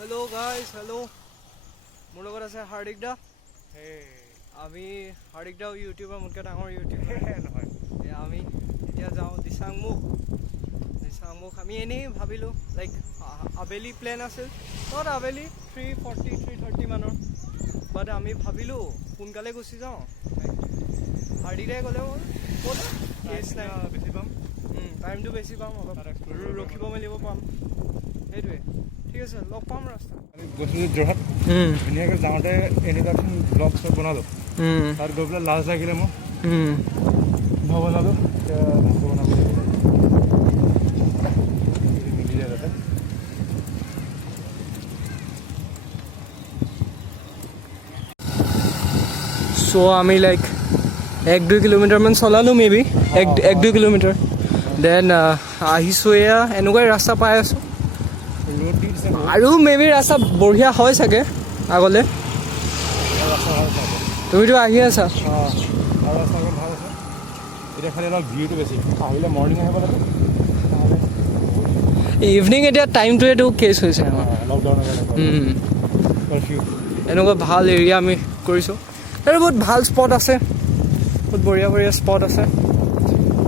Hello guys hello মোৰ লগত আছে হাৰ্দিক দা আমি হাৰ্দিক দা ইউটিউবাৰ মোতকৈ ডাঙৰ ইউটিউবাৰ নহয় আমি এতিয়া যাওঁ দিচাংমুখ আমি এনেই ভাবিলোঁ লাইক আবেলি প্লেন আছিল নট আবেলি 3:40 3:30 মানৰ বাট আমি ভাবিলোঁ সোনকালে গুচি যাওঁ হাৰ্দিক দাই ক'লে ক'ত কেছ নাই বেছি পাম টাইমটো বেছি পাম অলপ ৰখিব মেলিব পাম সেইটোৱে ঠিক আছে লগ পাম ৰাস্তা গৈছিলোঁ যোৰহাট ধুনীয়াকৈ যাওঁতে এনেকুৱা এখন ব্লগ চব বনালোঁ তাত গৈ পেলাই লাজ লাগিলে মোৰ নবনালোঁ এতিয়া ভালকৈ বনাব মিলি যায় তাতে চ' আমি লাইক 1-2 কিলোমিটাৰমান চলালোঁ মেবি 1-2 কিলোমিটাৰ দেন আহিছোঁ এয়া এনেকুৱাই ৰাস্তা পাই আছোঁ আৰু মেবি ৰাস্তা বঢ়িয়া হয় চাগে আগলৈ তুমিতো আহি আছা আৰু ৰাস্তাখন ভাল আছে এতিয়া খালি অলপ ভিউটো বেছি আহিলে মৰ্ণিং আহিব লাগে ইভিনিং এতিয়া টাইমটোৱেতো কেছ হৈছে লকডাউনৰ কাৰফিউ এনেকুৱা ভাল এৰিয়া আমি কৰিছোঁ আৰু বহুত ভাল স্পট আছে বহুত বঢ়িয়া বঢ়িয়া স্পট আছে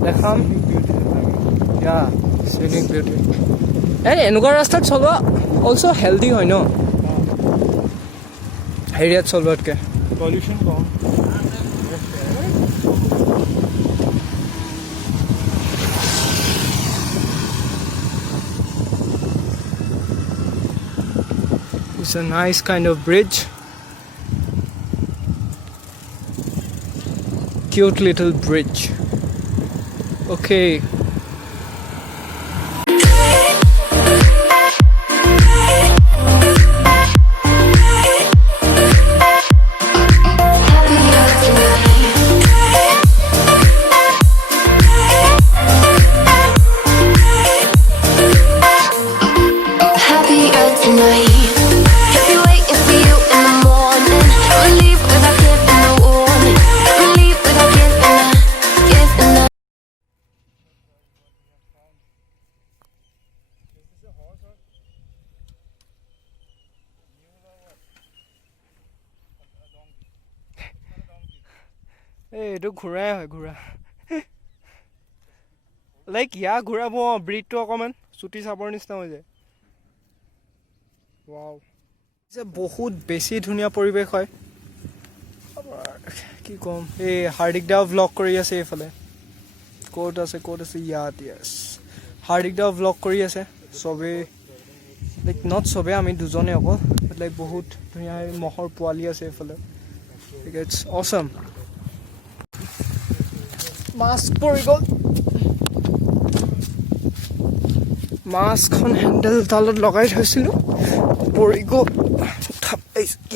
দেখাম ইয়া চিনিক বিউটি এনেকুৱা ৰাস্তাত চলোৱা অলছ' হেল্ডি হয় ন এৰিয়াত চলোৱাতকৈ পলিউশ্যন কম It's a nice kind of bridge. Cute little bridge. Okay. এইটো ঘোঁৰাই হয় ঘোঁৰা লাইক ইয়াক ঘূৰাব ব্ৰিডটো অকণমান চুটি চাবৰ নিচিনা হৈ যায় ৱাও বহুত বেছি ধুনীয়া পৰিৱেশ হয় কি ক'ম এই হাৰ্দিক দা ভ্লগ কৰি আছে এইফালে ক'ত আছে ইয়াত য়েছ হাৰ্দিক দা ভ্লগ কৰি আছে চবেই লাইক নট চবেই আমি দুজনে অকল লাইক বহুত ধুনীয়া মহৰ পোৱালি আছে এইফালে ইটছ অছম মাস্ক পৰি গ'ল মাস্কখন হেণ্ডেল ডালত লগাই থৈছিলোঁ পৰি গ'ল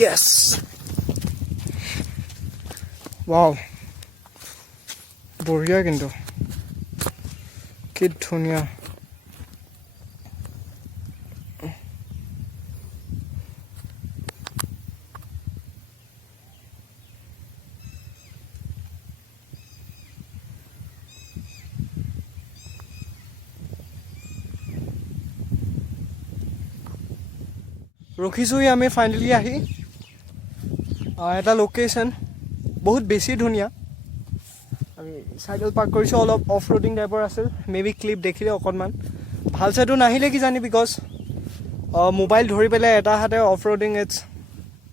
য়েছ ৱাও বঢ়িয়া কিন্তু কি ধুনীয়া ৰখিছোঁহি আমি ফাইনেলি আহি এটা লোকেশ্যন বহুত বেছি ধুনীয়া আমি চাইকেল পাৰ্ক কৰিছোঁ অলপ অফ ৰোডিং টাইপৰ আছিল মেবি ক্লিপ দেখিলে অকণমান ভাল চাইটো নাহিলে কি জানি বিকজ মোবাইল ধৰি পেলাই এটা হাতে off roading it's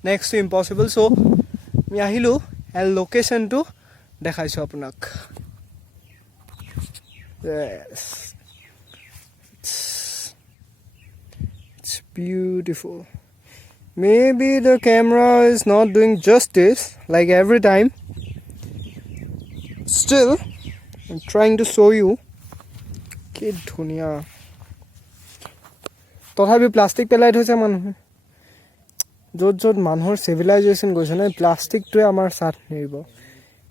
next to impossible so' আমি আহিলোঁ লোকেশ্যনটো দেখাইছোঁ আপোনাক It's beautiful. Maybe the camera is not doing justice like every time. Still, I'm trying to show you. কি ধুনীয়া তথাপি প্লাষ্টিক পেলাই থৈছে মানুহে য'ত য'ত মানুহৰ চিভিলাইজেশ্যন গৈছে ন প্লাষ্টিকটোৱে আমাৰ চাথ নিদিব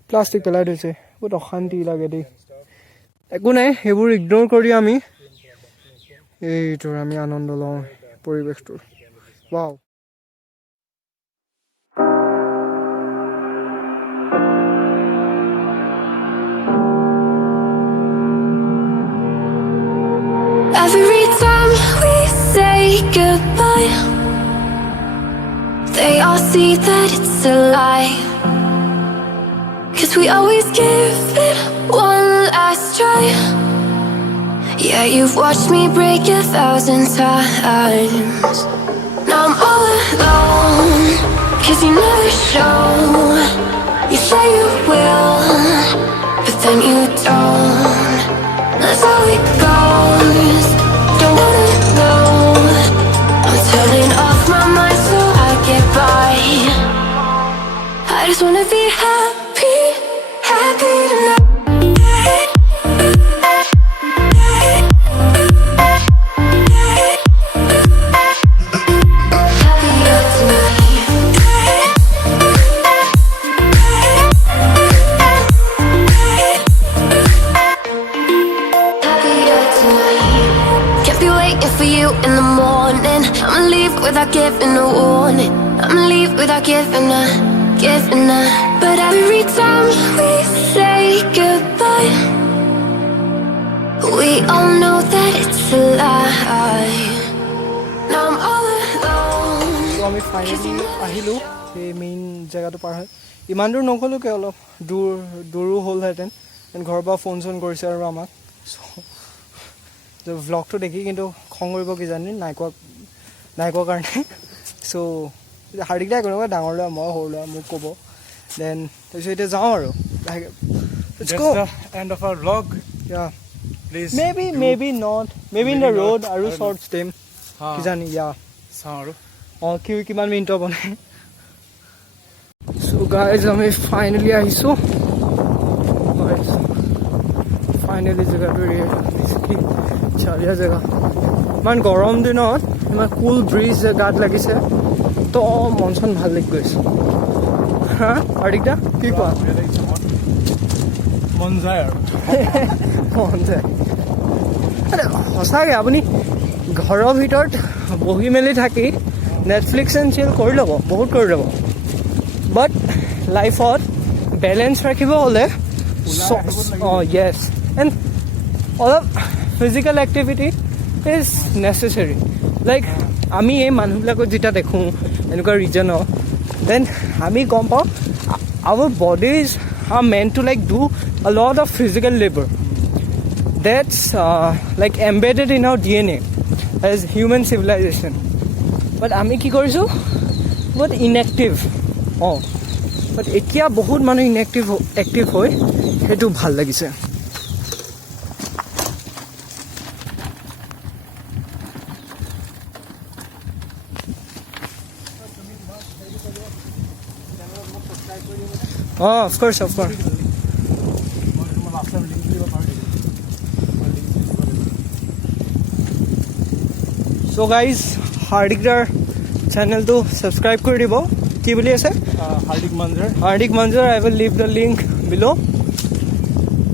প্লাষ্টিক পেলাই থৈছে বহুত অশান্তি লাগে দেই একো নাই সেইবোৰ ইগন'ৰ কৰি আমি এইটোৰ আমি আনন্দ লওঁ পৰিৱেশটোৰ wow Every time we say goodbye they all see that it's a lie. 'Cause we always give it one last try. Yeah, you've watched me break 1,000 times. Now I'm all alone, 'cause you never show. You say you will, but then you don't. That's how it goes. Don't wanna know. I'm turning off my mind so I get by. I just wanna be happy, happy tonight. Happier tonight. Happier tonight. Can't be waiting for you in the morning. I'ma leave without giving a warning. I'ma leave without giving a. But every time we say goodbye, we all know that it's a lie. Now I'm all alone. তো আমি finally আহিলোঁ সেই main জেগাটো পাৰ হৈ। ইমান দূৰ নগ'লোঁকে, অলপ দূৰো হ'লহেঁতেন। ঘৰৰ পৰা ফোন চোন কৰিছে আৰু আমাক। চ' ভ্লগটো দেখি কিন্তু খং কৰিব কিজানি নাই কোৱা কাৰণে। চ' হাৰ্দিক দাই কোনোবা ডাঙৰ ল'ৰা, মই সৰু ল'ৰা, মোক ক'ব। দেন তাৰপিছত এতিয়া যাওঁ আৰু লাহেকৈ। That's the end of our vlog. Please. Maybe not. Maybe in the road আৰু shorts দিম কিজানি। চাওঁ আৰু অঁ কিমান মিনিটৰ বনাই। চ' গাইজ আমি ফাইনেলি আহিছোঁ। ফাইনেলি জেগাটো চাৰিয়া জেগা। ইমান গৰম দিনত ইমান কুল ব্ৰিজ গাত লাগিছে, তো মন চন ভাল লাগি গৈছে। হা হাৰ্দিক দা কি কোৱা? মন যায় আৰু মন যায়। সঁচাকৈ আপুনি ঘৰৰ ভিতৰত বহি মেলি থাকি নেটফ্লিক্স এণ্ড চিল কৰি ল'ব, বহুত কৰি ল'ব। বাট লাইফত বেলেঞ্চ ৰাখিব হ'লে য়েছ এণ্ড অলপ physical activity is necessary. Like আমি এই মানুহবিলাকক যেতিয়া দেখোঁ এনেকুৱা ৰিজনত, দেন আমি গম পাওঁ our bodies are meant to like do a lot of physical labor that's like embedded in our DNA as human civilization. But আমি কি কৰিছোঁ বহুত inactive। বাট এতিয়া বহুত মানুহ এক্টিভ হৈ সেইটো ভাল লাগিছে। Of course. So guys, Hardik দাৰ চেনেলটো ছাবস্ক্ৰাইব কৰি দিব। কি বুলি আছে? Hardik মঞ্জাৰ। I will leave the link below.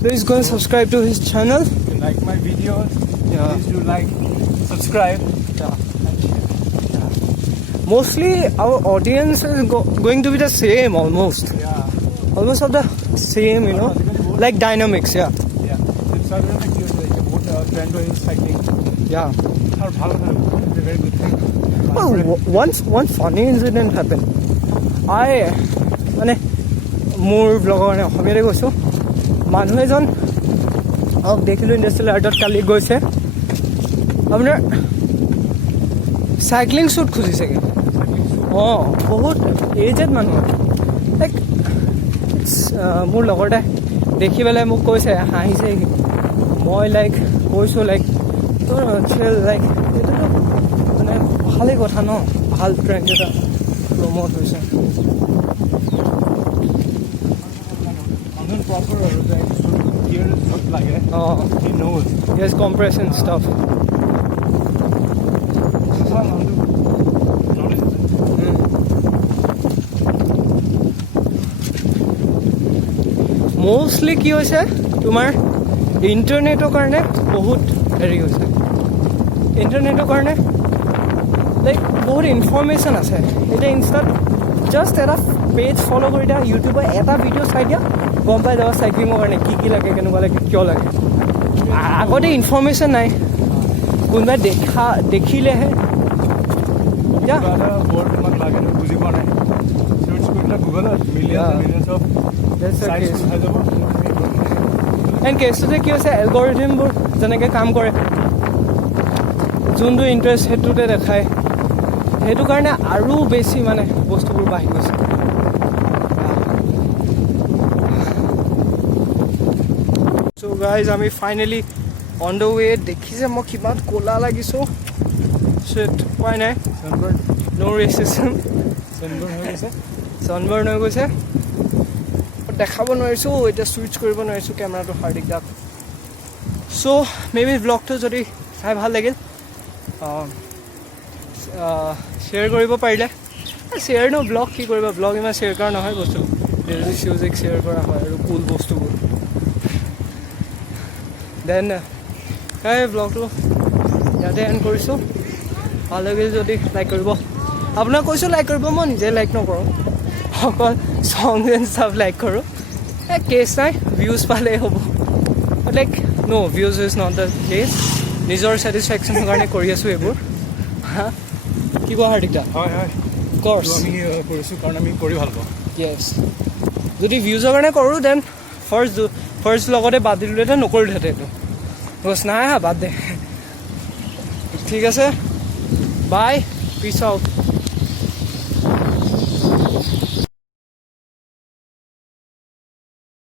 Please go and subscribe to his channel. Like my videos. Please do like, subscribe. Mostly our audience is going to be the same almost of the same, you know, like dynamics. Very good thing. One funny incident happened. মানে মোৰ ব্লগৰ কাৰণে অসমীয়াতে কৈছোঁ, মানুহ এজন দেখিলোঁ industrial আৰ্টত কালি গৈছে, আপোনাৰ চাইক্লিং শ্বুট খুজিছেগৈ। বহুত এজেড মানুহ। লাইক মোৰ লগৰতে দেখি পেলাই মোক কৈছে, হাঁহিছে। মই লাইক কৈছোঁ লাইক তোৰ লাইক এইটোতো মানে ভালেই কথা ন, ভাল ট্ৰেণ্ড এটা প্ৰমোট হৈছে। Yes, compression stuff. মোষ্টলি কি হৈছে তোমাৰ ইণ্টাৰনেটৰ কাৰণে বহুত হেৰি হৈছে। ইণ্টাৰনেটৰ কাৰণে লাইক বহুত ইনফৰ্মেশ্যন আছে। এতিয়া ইনষ্টাত জাষ্ট এটা পেজ ফ'ল' কৰি দিয়া, ইউটিউবত এটা ভিডিঅ' চাই দিয়া, গম পাই যাবা চাইক্লিঙৰ কাৰণে কি লাগে, কেনেকুৱা লাগে, কিয় লাগে। আগতে ইনফৰ্মেশ্যন নাই, কোনোবাই দেখিলেহে লাগে বুজি পোৱা নাই চাৰ্চ কৰিলে গুগলত millions of That's the size case. হৈ যাব এণ্ড কেছটোতে কি হৈছে এলগৰিথমবোৰ যেনেকৈ কাম কৰে যোনটো ইণ্টাৰেষ্ট সেইটোতে দেখায় সেইটো কাৰণে আৰু বেছি মানে বস্তুবোৰ বাঢ়ি গৈছে চ' গাইজ আমি ফাইনেলি অন দ্য ৱে দেখিছে মই কিমান ক'লা লাগিছোঁ চ' উপায় নাই ন' ৰেচিজম চেনবাৰ হৈ গৈছে ছানবাৰ্ণ হৈ গৈছে দেখাব নোৱাৰিছোঁ এতিয়া ছুইচ কৰিব নোৱাৰিছোঁ কেমেৰাটো হাৰ্দিক দাক চ' মে বি ব্লগটো যদি চাই ভাল লাগিল শ্বেয়াৰ কৰিব পাৰিলে শ্বেয়াৰ ন ব্লগ কি কৰিবা ব্লগ ইমান শ্বেয়াৰ কৰা নহয় বস্তু মিউজিক চিউজিক শ্বেয়াৰ কৰা হয় আৰু কুল বস্তুবোৰ দেন ব্লগটো ইয়াতে এণ্ড কৰিছোঁ ভাল লাগিল যদি লাইক কৰিব আপোনাক কৈছোঁ লাইক কৰিব মই নিজে লাইক নকৰোঁ অকল চং এণ্ড ষ্টাফ লাইক কৰোঁ কেছ নাই ভিউজ পালেই হ'ব like no' views is not the case নিজৰ ছেটিছফেকশ্যনৰ কাৰণে কৰি আছোঁ এইবোৰ হা কি কোৱা হাৰ্দিক দা হয় হয় কৰ্চ আমি কৰিছোঁ কাৰণ আমি কৰি ভাল পাওঁ য়েছ যদি ভিউজৰ কাৰণে কৰোঁ দেন ফাৰ্ষ্ট লগতে বাদ দিলোঁহেঁতেন নকৰিলোহেঁতেন এইটো বছ নাই হা বাদ দে ঠিক আছে বাই পিছ আউট